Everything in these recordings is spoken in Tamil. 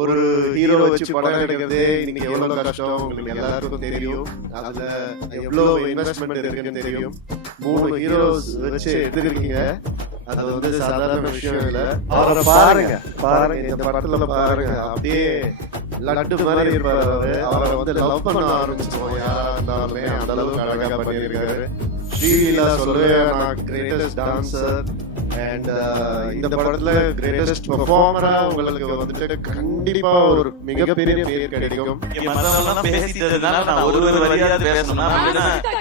ஒரு ஹீரோ வச்சு படம் எடுக்கிறதே இன்னைக்கு எவ்வளவு கஷ்டம் உங்களுக்கு எல்லாருக்கும் தெரியும். அதுல எவ்வளவு இன்வெஸ்ட்மெண்ட் இருக்குன்னு தெரியும். 3 ஹீரோஸ் வச்சு எடுத்துக்கிறீங்க, அது வந்து சாதாரண விஷயம் இல்ல. அவரை பாருங்க இந்த படத்துல பாருங்க, அப்படியே லட்டு மாதிரி இருப்பாரு. அவரை வந்து லவ் பண்ண ஆரம்பிச்சிருவோம் யாரா இருந்தாலுமே, அந்த அளவுக்கு அழகா பண்ணியிருக்காரு. ஸ்ரீலீலா சொல்லவே நான் கிரேட்டஸ்ட் டான்சர் அண்ட் இந்த படத்துல கிரேட்டஸ்ட் பெர்ஃபார்மரா உங்களுக்கு வந்துட்டு கண்டிப்பா ஒரு மிகப்பெரிய பேர் கிடைக்கும்.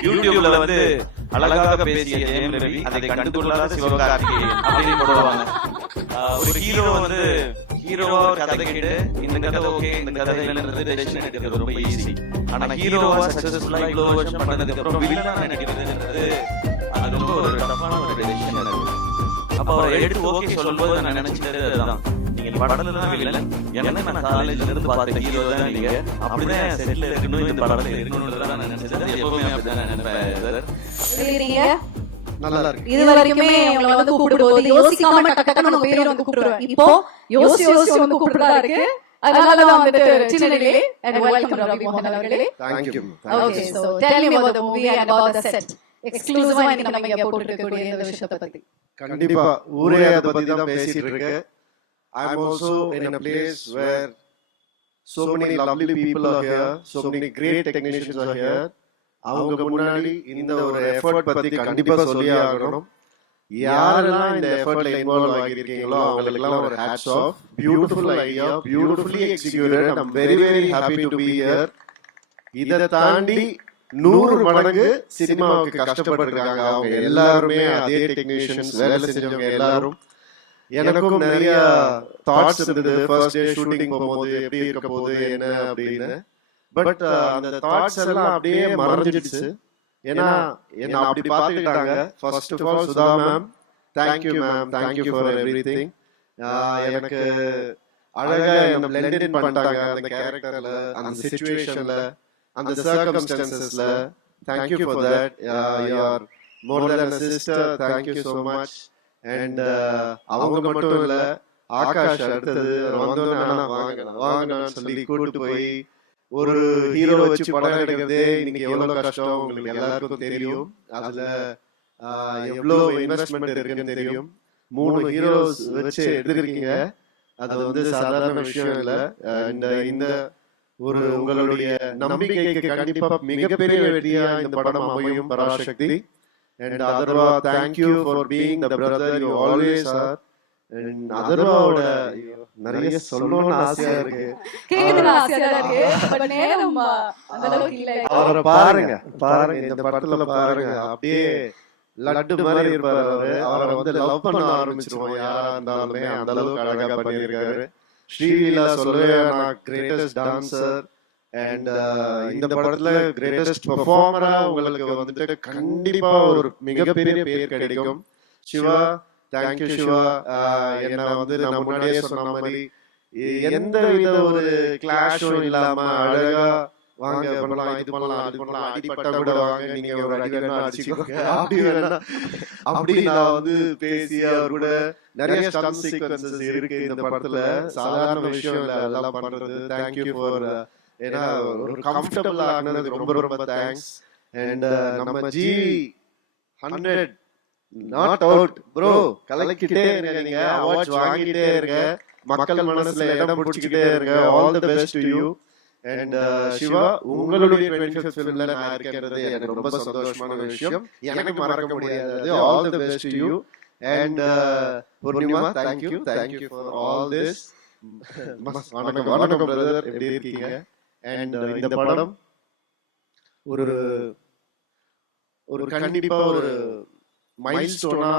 யூடியூப்ல வந்து அழகாக பேசிய ஜெயம் ரவி, அதை கண்டுகொள்ளாத சிவகார்த்திகேயன் அப்படின்னு போடுவாங்க. ஒரு ஹீரோ வந்து ஹீரோவா கதை கேட்டு இந்த கதை ஓகே, இந்த கதையிலிருந்து டெசிஷன் எடுக்கிறது ரொம்ப ஈஸி. ஆனா ஹீரோவா சக்சஸ்ஃபுல்லா இவ்வளவு வருஷம் பண்ணதுக்கு அப்புறம் வில்லனா நடிக்கிறதுன்றது அது ரொம்ப ஒரு டஃப்பான ஒரு டெசிஷன் இருக்கு. அப்ப அவர் எடுத்து ஓகே சொல்லும்போது நான் நினைச்சது அதுதான், நீங்க படத்துல தான் வில்லன், எனக்கு நான் காலேஜ்ல இருந்து பார்த்த ஹீரோ தான் நீங்க, அப்படிதான் செட்ல இருக்கணும், இந்த படத்துல இருக்கணும்னு தான் நான் நினைச்சது. எப்பவுமே அப்படிதான் நினைப்பேன் சார். நல்லா இருக்கு. இது வரைக்குமே உங்களை வந்து கூப்பிடும்போது யோசிக்காம டக்கடன்னு உங்க பேர் வந்து கூப்பிடுவேன். இப்போ யோசிச்சு வந்து கூப்பிடுறதா இருக்கு. அதனால தான் வந்துட்டு சின்னனிலே and welcome ரவி மோகன் அவர்களே. Thank you. Okay, so tell me about the movie and about the set. எக்ஸ்க்ளூசிவா இன்னைக்கு நம்ம இங்க போட்டுருக்கக்கூடிய இந்த விஷயத்தை பத்தி. கண்டிப்பா ஊரே அதை பத்தி தான் பேசிட்டு இருக்கு. I am also in a place where so many lovely people are here, so many great technicians are here. அவங்க முன்னாடி இந்த ஒரு எஃபர்ட் பத்தி கண்டிப்பா சொல்லி ஆகணும். யாரெல்லாம் இந்த எஃபர்ட்ல இன்வால்வ் ஆகியிருக்கீங்களோ அவங்களுக்கெல்லாம் ஒரு hats off. Beautiful idea, beautifully executed. I am very very happy to be here. இதை தாண்டி 100 மடங்கு சினிமாவுக்கு கஷ்டப்பட்டிருக்காங்க அவங்க எல்லாருமே, அதே டெக்னீஷியன்ஸ் வேலை செஞ்சவங்க எல்லாரும். எனக்கும் நிறைய தாட்ஸ் இருந்தது ஃபர்ஸ்ட் டே ஷூட்டிங் போகும்போது எப்படி இருக்க போகுது என்ன அப்படின்னு. பட் அந்த தாட்ஸ் எல்லாம் அப்படியே மறைஞ்சிடுச்சு. ஏன்னா என்ன அப்படி பார்த்துக்கிட்டாங்க. First of all Sudha ma'am, thank you ma'am, thank you for everything. எனக்கு அழகா என்ன பிளெண்ட் இன் பண்ணிட்டாங்க அந்த கேரக்டர்ல, அந்த சிச்சுவேஷன்ல, அந்த சர்க்கம்ஸ்டன்சஸ்ல. Thank you for that. You are more than a sister. Thank you so much. And அவங்க மட்டும் இல்ல, ஆகாஷ் அடுத்தது வந்தோன்னா வாங்கன்னு சொல்லி கூட்டு போய் ஒரு ஹீரோ வச்சு படம் எடுக்கிறதே இன்னைக்கு எவ்வளவு கஷ்டம் உங்களுக்கு எல்லாருக்கும் தெரியும். அதுல எவ்வளவு இன்வெஸ்ட்மெண்ட் இருக்குன்னு தெரியும். 3 ஹீரோஸ் வச்சு எடுத்துக்கிறீங்க, அது வந்து சாதாரண விஷயம் இல்ல. இந்த ஒரு உங்களுடைய நம்பிக்கைக்கு கண்டிப்பா மிகப்பெரிய வெற்றியா இந்த படம் அமையும் Parasakthi. And Atharva, thank you for being the brother you always are. And Atharvaவோட நிறைய சொல்லணும்னு ஆசையா இருக்கு. கேக்குதுன்னு ஆசையா இருக்கு. பட் நேரம் அந்த அளவுக்கு இல்ல. அவரை பாருங்க இந்த படத்துல பாருங்க, அப்படியே லட்டு மாதிரி இருப்பாரு. அவரை வந்து லவ் பண்ண ஆரம்பிச்சிருவோம் யாரா இருந்தாலுமே, அந்த அளவுக்கு அழகா பண்ணியிருக்காரு. ஸ்ரீலீலா சொல்லவே நான் கிரேட்டஸ்ட் டான்சர் அண்ட் இந்த படத்துல கிரேட்டஸ்ட் பெர்ஃபார்மரா உங்களுக்கு வந்துட்டு கண்டிப்பா ஒரு மிகப்பெரிய பேர் கிடைக்கும். சிவா, தேங்க்யூ சிவா. என்ன வந்து நான் முன்னாடியே சொன்ன மாதிரி எந்த வித ஒரு கிளாஷும் இல்லாம அழகா வாங்க பண்ணலாம், இது பண்ணலாம், அது பண்ணலாம், அடிப்பட்டா கூட வாங்க, நீங்க ஒரு அடி வேணா அடிச்சுக்கோங்க, அப்படி நான் வந்து பேசி அவர் கூட நிறைய ஸ்டன் சீக்வென்சஸ் இருக்கு இந்த படத்துல. சாதாரண விஷயம் இல்ல அதெல்லாம் பண்றது. தேங்க்யூ ஃபார், ஏன்னா ஒரு கம்ஃபர்டபுள் ஆனது ரொம்ப ரொம்ப தேங்க்ஸ். அண்ட் நம்ம ஜி 100 நாட் அவுட் ப்ரோ, கலக்கிட்டே இருங்க, நீங்க அவார்ட்ஸ் வாங்கிட்டே இருங்க, மக்கள் மனசுல இடம் பிடிச்சிக்கிட்டே இருங்க. All the best to you. And Siva, உங்களுடைய 25th ஃபிலிம்ல நான் இருக்கிறது எனக்கு ரொம்ப சந்தோஷமான விஷயம், எனக்கு மறக்க முடியாது. All the best to you. And Poornima, thank you for all this. வணக்கம் பிரதர், எப்படி இருக்கீங்க? அண்ட் இந்த படம் ஒரு கண்டிப்பா ஒரு மைல்ஸ்டோனா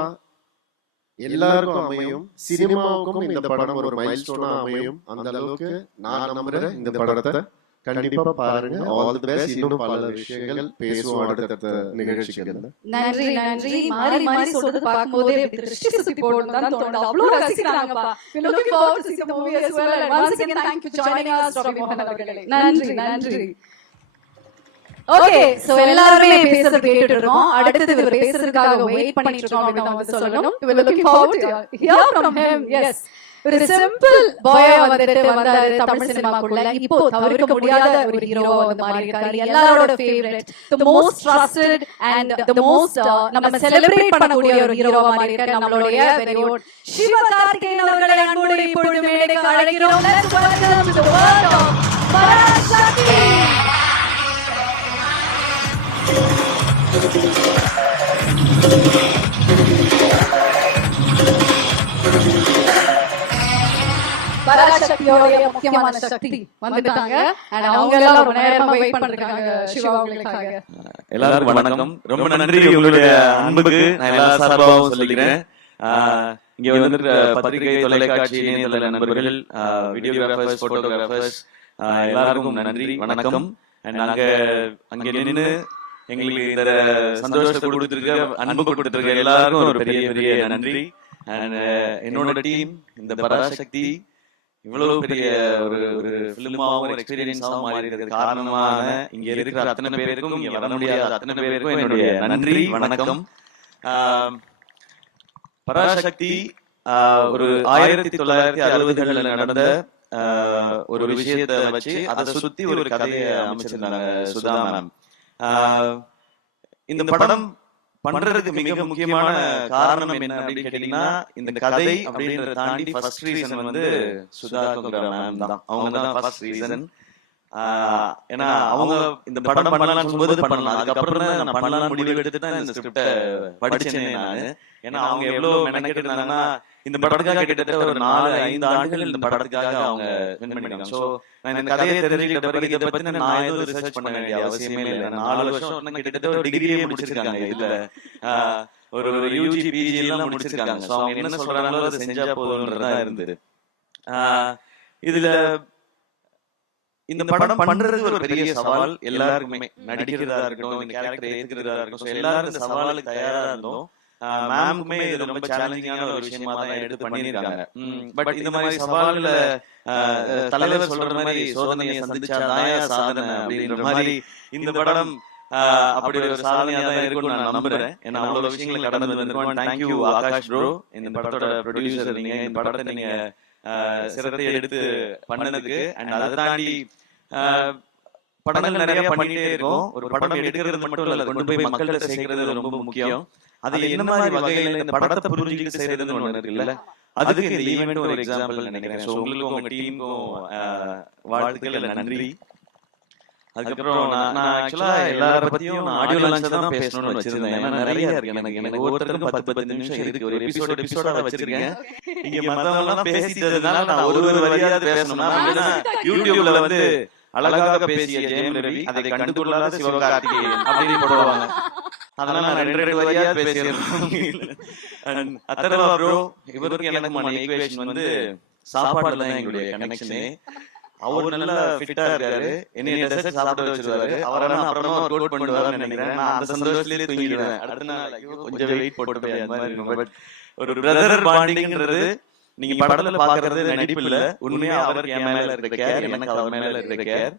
எல்லாருக்கும் அமையும். சினிமாவுக்கும் இந்த படம் ஒரு மைல்ஸ்டோனா அமையும். அந்த அளவுக்கு நான் நம்புறேன். இந்த படத்தை கண்டிப்பா பாருங்க. All the best. இன்னும் பல விஷயங்கள் பேசுவோம் அடுத்த நிகழ்ச்சிகள். நன்றி. மாறி சொல்றது பார்க்கும்போதே திருஷ்டி சுத்தி போடணும் தான் தோணுது. அவ்வளவு ரசிக்கிறாங்கப்பா. We looking forward to see the movie as well. And once again, thank you for joining us, Ravi Mohan அவர்களே. நன்றி. ஓகே, சோ எல்லாரும் பேசுறது கேட்டுட்டு இருக்கோம். அடுத்து இவர் பேசுறதுக்காக வெயிட் பண்ணிட்டு இருக்கோம் அப்படின்னு வந்து சொல்லணும். We looking forward to hear from him. Yes. ஒரு சிம்பிள் பாயா வந்துட்டு வந்தாரு தமிழ் சினிமாக்குள்ள. இப்போ தவிர்க்க முடியாத ஒரு ஹீரோவா வந்து மாறி இருக்காரு. எல்லாரோட favourite, the most trusted and the most நம்ம செலிப்ரேட் பண்ணக்கூடிய ஒரு ஹீரோவா மாறி இருக்காரு நம்மளுடைய வெரி ஓன் சிவகார்த்திகேயன் அவர்களை அன்போடு இப்பொழுது மேடைக்கு அழைக்கிறோம். Let's welcome to the world of Parasakthi. பராசக்தியோட முக்கியமான சக்தி வந்துட்டாங்க. அவங்க எல்லாம் ரொம்ப நேரமா வெயிட் பண்ணிருக்காங்க சிவா அவங்களுக்காக. எல்லாருக்கும் வணக்கம். ரொம்ப நன்றி உங்களுடைய அன்புக்கு நான் எல்லா சார்பாகவும் சொல்லிக்கிறேன். இங்க வந்து பத்திரிகை, தொலைக்காட்சி, இணையதள நண்பர்கள், வீடியோகிராஃபர்ஸ், போட்டோகிராஃபர்ஸ் எல்லாருக்கும் நன்றி, வணக்கம். நாங்க அங்க நின்று எங்களுக்கு இந்த சந்தோஷத்தை கொடுத்துருக்க, அன்பு கொடுத்துருக்க எல்லாருக்கும் ஒரு பெரிய பெரிய நன்றி. என்னோட டீம் இந்த பராசக்தி இவ்வளவு பெரிய ஒரு பிலிமாவும் ஒரு எக்ஸ்பீரியன்ஸாவும் மாறி இருக்கிறது காரணமான இங்க இருக்கிற அத்தனை பேருக்கும், இங்க வர முடியாத அத்தனை பேருக்கும் என்னுடைய நன்றி, வணக்கம். பராசக்தி ஒரு 1960களில் நடந்த ஒரு விஷயத்தை வச்சு அதை சுத்தி ஒரு கதையை அமைச்சிருந்தாங்க சுதா மேம். இந்த படம் பண்றதுக்கு மிக முக்கியமான காரணம் என்ன அப்படின்னு கேட்டீங்கன்னா, இந்த கதை அப்படின்றத தாண்டி ஃபர்ஸ்ட் ரீசன் வந்து சுதா மேம் தான். அவங்க தான் ஃபர்ஸ்ட் ரீசன். ஏன்னா அவங்க இந்த படம் பண்ணலாம்னு சொல்லும்போது பண்ணலாம், அதுக்கப்புறம் தான் நான் பண்ணலாம் முடிவு எடுத்து தான் இந்த ஸ்கிரிப்டை படிச்சேன் நானு. ஏன்னா அவங்க எவ்வளவு மெனக்கெட்டு இருந்தாங்கன்னா, இந்த படத்துக்காக கிட்டத்தட்ட ஒரு 4-5 ஆண்டுகள் இந்த படத்துக்காக அவங்க வின் பண்ணிருக்காங்க. சோ நான் இந்த கதையை தெரிஞ்சுக்கிட்ட பிறகு இதை பத்தி நான் எதுவும் ரிசர்ச் பண்ண வேண்டிய அவசியமே இல்லை. 4 வருஷம் கிட்டத்தட்ட ஒரு டிகிரியே முடிச்சிருக்காங்க, இல்ல ஒரு யூஜி பிஜி எல்லாம் முடிச்சிருக்காங்க. சோ அவங்க என்ன சொல்றாங்களோ அதை செஞ்சா போதும்ன்றதா இருந்தது. இதுல இந்த படம் பண்றது ஒரு பெரிய சவால் எல்லாருக்குமே, நடிக்கிறதா இருக்கட்டும், இந்த கேரக்டர் ஏத்துக்கிறதா இருக்கட்டும், எல்லாரும் இந்த சவாலுக்கு தயாரா இருந்தோம். மேமுக்குமே இது ரொம்ப சேலஞ்சிங்கான ஒரு விஷயமா தான் எடுத்து பண்ணிருக்காங்க. பட் இந்த மாதிரி சவால்ல தலைவர் சொல்ற மாதிரி சோதனையை சந்திச்சா தாயா சாதனை அப்படின்ற மாதிரி இந்த படம் அப்படி ஒரு சாதனையா தான் இருக்கும்னு நான் நம்புறேன். ஏன்னா அவ்வளவு விஷயங்கள் கடந்து வந்திருக்கோம். தேங்க்யூ ஆகாஷ் ப்ரோ, இந்த படத்தோட ப்ரொடியூசர் நீங்க, இந்த படத்தை நீங்க சிரத்தை எடுத்து பண்ணதுக்கு. அண்ட் அதை தாண்டி படங்கள் நிறைய பண்ணிட்டே இருக்கோம். ஒரு படம் எடுக்கிறது மட்டும் இல்ல, கொண்டு போய் மக்கள்கிட்ட சேர்க்கிறது ரொம்ப முக்கியம். அது என்ன மாதிரி வகையில இந்த படத்தை புரிஞ்சுக்கிட்டு செய்யறதுன்னு ஒண்ணு இருக்குல்ல, அதுக்கு இந்த ஈவென்ட் ஒரு எக்ஸாம்பிள் நினைக்கிறேன். சோ உங்களுக்கும் உங்க டீமுக்கும் வாழ்த்துக்கள், நன்றி. அதுக்கப்புறம் நான் ஆக்சுவலா எல்லார பத்தியும் ஆடியோ லான்ச்ல தான் பேசணும்னு வச்சிருந்தேன். ஏன்னா நிறைய இருக்கு எனக்கு ஒவ்வொருத்தருக்கும் 10-10 நிமிஷம் இருக்கு. ஒரு எபிசோடா வச்சிருக்கேன். இங்க மத்தவங்க எல்லாம் பேசிட்டதுனால நான் ஒரு வரியாவது பேசணும்னா, யூடியூப்ல வந்து அழகாக பேசிய ஜெயம் ரவி, அதை கண்டுகொள்ளாத சிவகார்த்திகேயன் அப்படின்னு போடுவாங்க. அதனால நான் 2 வரியாவது பேசியிருக்கேன். அத்தர்வா ப்ரோ, இவருக்கு எனக்குமான ஈக்குவேஷன் வந்து சாப்பாடுல தான் எங்களுடைய கனெக்ஷனே. அவரு நல்லா ஃபிட்டா இருக்காரு, என்னைய டெசர்ட் சாப்பிட வச்சிருவாரு. அவரை அப்புறமா கோட் பண்ணுவாருன்னு நினைக்கிறேன். நான் அந்த சந்தோஷத்திலேயே தூங்கிடுவேன். அடுத்த நாள் கொஞ்சம் வெயிட் போட்டு போய் அந்த மாதிரி இருக்கும். பட் ஒரு பிரதர் பாண்டிங்ன்றது நீங்க படத்துல பாக்குறது நடிப்பு இல்ல, உண்மையா அவருக்கு என் மேல இருக்க கேர், எனக்கு அவர் மேல இருக்க கேர்.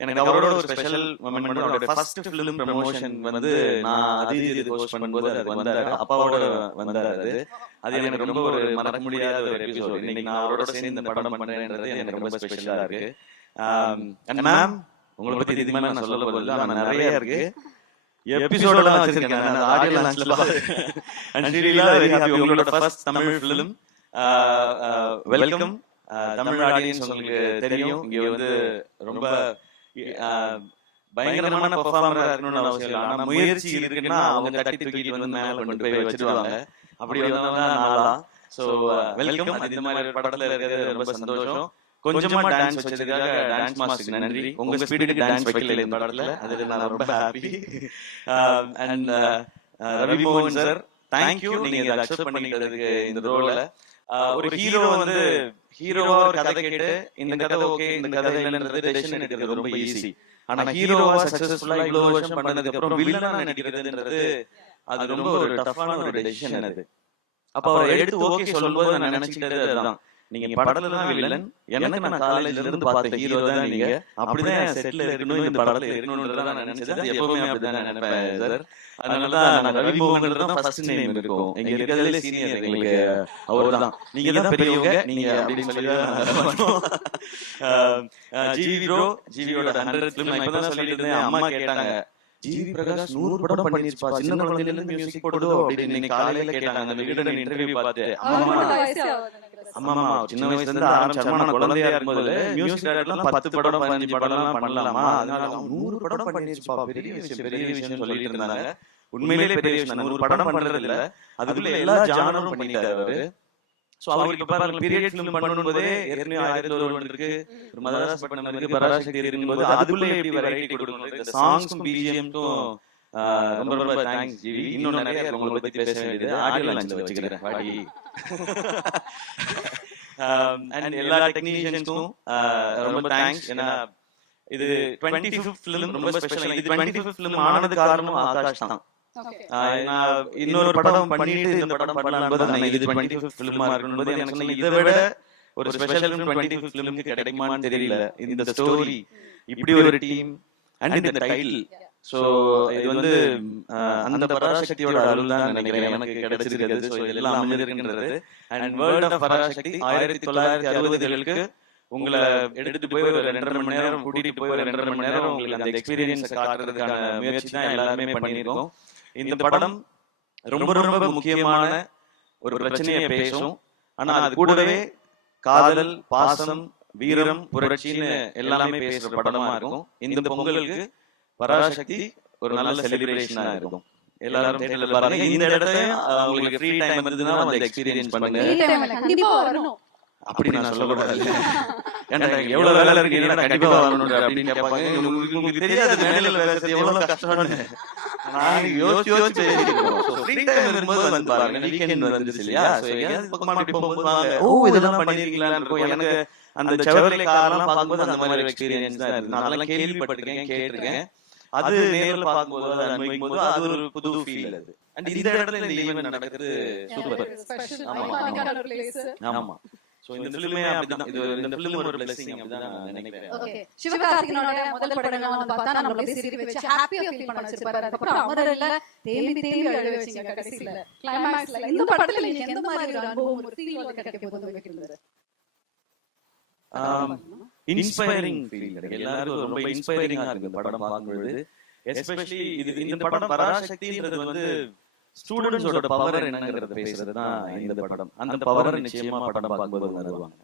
எனக்கு அவரோட ஒரு ஸ்பெஷல் மொமெண்ட், அவரோட ஃபர்ஸ்ட் ஃபிலிம் ப்ரமோஷன் வந்து நான் அது போஸ்ட் பண்ணும்போது அது வந்தாரு, அப்பாவோட வந்தாரு. அது எனக்கு ரொம்ப ஒரு மறக்க முடியாத ஒரு எபிசோட். இன்னைக்கு நான் அவரோட சேர்ந்து இந்த படம் பண்றேன்றது எனக்கு ரொம்ப ஸ்பெஷலா இருக்கு. அண்ட் மேம், உங்களை பத்தி இதுக்கு மேல நான் சொல்ல போறதில்ல, ஆனா நிறைய இருக்கு. எபிசோட் எல்லாம் வச்சிருக்கேன் நான் ஆடியோ லான்ச்ல. அண்ட் ஷீலா வெரி ஹாப்பி, உங்களோட first Tamil film. Welcome Tamil audience. உங்களுக்கு தெரியும் இங்க வந்து ரொம்ப பயங்கரமான பெர்ஃபார்மரா இருக்கணும்னு அவசியம் இல்லை, ஆனா முயற்சி இருக்குன்னா அவங்க தட்டி தூக்கிட்டு வந்து மேல கொண்டு போய் வச்சிருவாங்க. அப்படி வந்தவங்க நாளா. So welcome. இந்த மாதிரி படத்துல இருக்கிறது ரொம்ப சந்தோஷம். கொஞ்சமா டான்ஸ் வச்சதுக்காக டான்ஸ் மாஸ்டருக்கு நன்றி. உங்க ஸ்பீடுக்கு டான்ஸ் வைக்கல இந்த படத்துல, அதுல நான் ரொம்ப ஹாப்பி. அண்ட் ரவி மோகன் சார், தேங்க்யூ, நீங்க இதை அக்செப்ட் பண்ணிக்கிறதுக்கு இந்த ரோல. ஒரு ஹீரோ வந்து ஹீரோவா ஒரு கதை கேட்டு இந்த கதை ஓகே, இந்த கதை இல்லைன்றது டெசிஷன் எடுக்கிறது ரொம்ப ஈஸி. ஆனா ஹீரோவா சக்சஸ்ஃபுல்லா இவ்வளவு வருஷம் பண்ணதுக்கு அப்புறம் வில்லனா நடிக்கிறதுன்றது அது ரொம்ப ஒரு டஃப்பான ஒரு டெசிஷன் அது. அப்ப அவரை எடுத்து ஓகே சொல்லும்போது நான் நினைச்சுக்கிட்டது அதுதான், நீங்க படத்துல தான் வில்லன், எனக்கு நான் காலேஜ்ல இருந்து பார்த்த ஹீரோ தான் நீங்க, அப்படிதான் செட்ல இருக்கணும், இந்த படத்துல இருக்கணும்ன்றத நான் நினைச்சது. அது எப்பவுமே அப்படிதான் நினைப்பேன் சார். அதனாலதான் நான் ரவி மோகன்றது தான் ஃபர்ஸ்ட் நேம் இருக்கும். இங்க இருக்கிறதுல சீனியர் எங்களுக்கு அவர்தான். நீங்க தான் பெரியவங்க நீங்க அப்படின்னு சொல்லி ஜிவி ப்ரோ, ஜிவியோட 100 ஃபிலிம் நான் இப்பதான் சொல்லிட்டு இருந்தேன். அம்மா கேட்டாங்க, ஜிவி பிரகாஷ் 100 படம் பண்ணிருப்பா, சின்ன குழந்தையில இருந்து மியூசிக் போடுதோ அப்படின்னு இன்னைக்கு காலையில கேட்டாங்க. அந்த விகடன் இன்டர்வியூ பார்த்து அம்மா ஆமா சின்ன வயசுல இருந்து ஆரம்பிச்சாமா, நான் குழந்தையா இருக்கும்போது மியூசிக் டைரக்டர்லாம் 10 படம் 15 படம் பண்ணலாமா, அதனால 100 படம் பண்ணிருப்பா, பெரிய விஷயம் சொல்லிட்டு இருந்தாங்க. உண்மையிலேயே பெரிய விஷயம். 100 படம் பண்றது இல்ல, அதுக்குள்ள எல்லா ஜானரும் பண்ணிட்டாரு அவரு. சோ அவருக்கு பாருங்க, பீரியட் ஃபிலிம் பண்ணும்போதே ஏற்கனவே 1001 இருக்கு, ஒரு மதராஸ் பட்டம் இருக்கு, பராசக்தி இருக்கும்போது அதுக்குள்ள எப்படி வெரைட்டி கொடுக்கணும், இந்த சாங்ஸ்க்கும் பிஜிஎம்க்கும் ரொம்ப ரொம்ப தேங்க்ஸ் ஜிவி. இன்னும் நிறைய உங்களை பத்தி பேச வேண்டியது ஆடியோ லான்ச்ல வச்சுக்கிறேன் வாடி. அண்ட் எல்லா டெக்னீஷியன்ஸ்க்கும் ரொம்ப தேங்க்ஸ். ஏன்னா இது 25th ஃபிலிம் ரொம்ப ஸ்பெஷல். இது 25th ஃபிலிம் ஆனது காரணம் ஆகாஷ் தான். நான் இன்னொரு படம் பண்ணிட்டு இந்த படம் பண்ணலாம்போது நான் இது 25th ஃபிலிமா இருக்கும்போது எனக்கு சொன்ன, இதை விட ஒரு ஸ்பெஷல் ஃபிலிம் 25th ஃபிலிமுக்கு கிடைக்குமான்னு தெரியல. இந்த ஸ்டோரி, இப்படி ஒரு டீம் அண்ட் இந்த டைட்டில். சோ இது வந்து அந்த பராசக்தியோட அருள் தான் நினைக்கிறேன் எனக்கு கிடைச்சிருக்கிறது. சோ இதெல்லாம் அமைஞ்சிருக்கின்றது. அண்ட் வேர்ல்ட் ஆஃப் பராசக்தி 1960களுக்கு உங்களை எடுத்துட்டு போய் ஒரு 2.5 மணி நேரம் கூட்டிட்டு போய் ஒரு 2.5 மணி நேரம் உங்களுக்கு அந்த எக்ஸ்பீரியன்ஸ் காட்டுறதுக்கான முயற்சி தான் எல்லாருமே பண்ணியிருக்கோம். இந்த படம் ரொம்ப ரொம்ப முக்கியமான ஒரு பிரச்சனையை பேசும். ஆனா அது கூடவே காதல், பாசம், வீரம், புரட்சின்னு எல்லாமே பேசுற படமா இருக்கும். இந்த பொங்கலுக்கு பராசக்தி ஒரு நல்ல செலிப்ரேஷனா இருக்கும். எல்லாரும் தேட்டர்ல பாருங்க. இந்த இடத்துல உங்களுக்கு ஃப்ரீ டைம் இருந்ததுன்னா வந்து எக்ஸ்பீரியன்ஸ் பண்ணுங்க. அப்படி நான் சொல்லக்கூடாது. ஏன்னா எவ்வளவு வேலை இருக்கு, கண்டிப்பா வரணும் அப்படின்னு கேட்பாங்க. உங்களுக்கு தெரியாது மேடையில வேலை செய்ய எவ்வளவு கஷ்டம்னு. நான் யோசிச்சு ஃப்ரீ டைம் இருக்கும்போது வந்து பாருங்க. வீக்கெண்ட் வந்துருச்சு இல்லையா, பக்கமா போகும்போது வாங்க, ஓ இதெல்லாம் பண்ணிருக்கீங்களான்னு இருக்கும். எனக்கு அந்த செவர்லே காரெல்லாம் பார்க்கும்போது அந்த மாதிரி எக்ஸ்பீரியன்ஸ் தான் இருக்கு. நான் அதெல்லாம் கேள்விப்பட்டிருக்கேன், கேட்டிருக்கேன். அது நேர்ல பார்க்கும்போது, அதை அனுபவிக்கும் போது அது ஒரு புது ஃபீல். அது அண்ட் இந்த இடத்துல இந்த ஈவென்ட் நடக்கிறது சூப்பர். ஆமா. சோ இந்த ஃபிலிமே அப்படிதான். இது இந்த ஃபிலிம் ஒரு blessing அப்படிதான் நான் நினைக்கிறேன். ஓகே, சிவகார்த்திகேயனோட முதல் படங்கள் வந்து பார்த்தா நம்மள சிரிக்க வச்சு ஹாப்பியா ஃபீல் பண்ண வச்சிருப்பாரு. அதுக்கப்புறம் அமரல்ல தேம்பி அழுவ வச்சீங்க கடைசில கிளைமாக்ஸ்ல. இந்த படத்துல நீங்க எந்த மாதிரி ஒரு அனுபவம், ஒரு ஃபீல் வந்து கிடைக்க போகுது உங்களுக்கு? Inspiring feel. எல்லாரும் ரொம்ப இன்ஸ்பைரிங்கா இருக்கு படம் பார்க்கும்போது. எஸ்பெஷலி இந்த படம் பராசக்தின்றது வந்து ஸ்டூடெண்ட்ஸோட பவர் என்னங்கறத பேசுறது தான் இந்த படம். அந்த பவர் நிச்சயமா படம் பார்க்கும்போது உணர்வாங்க.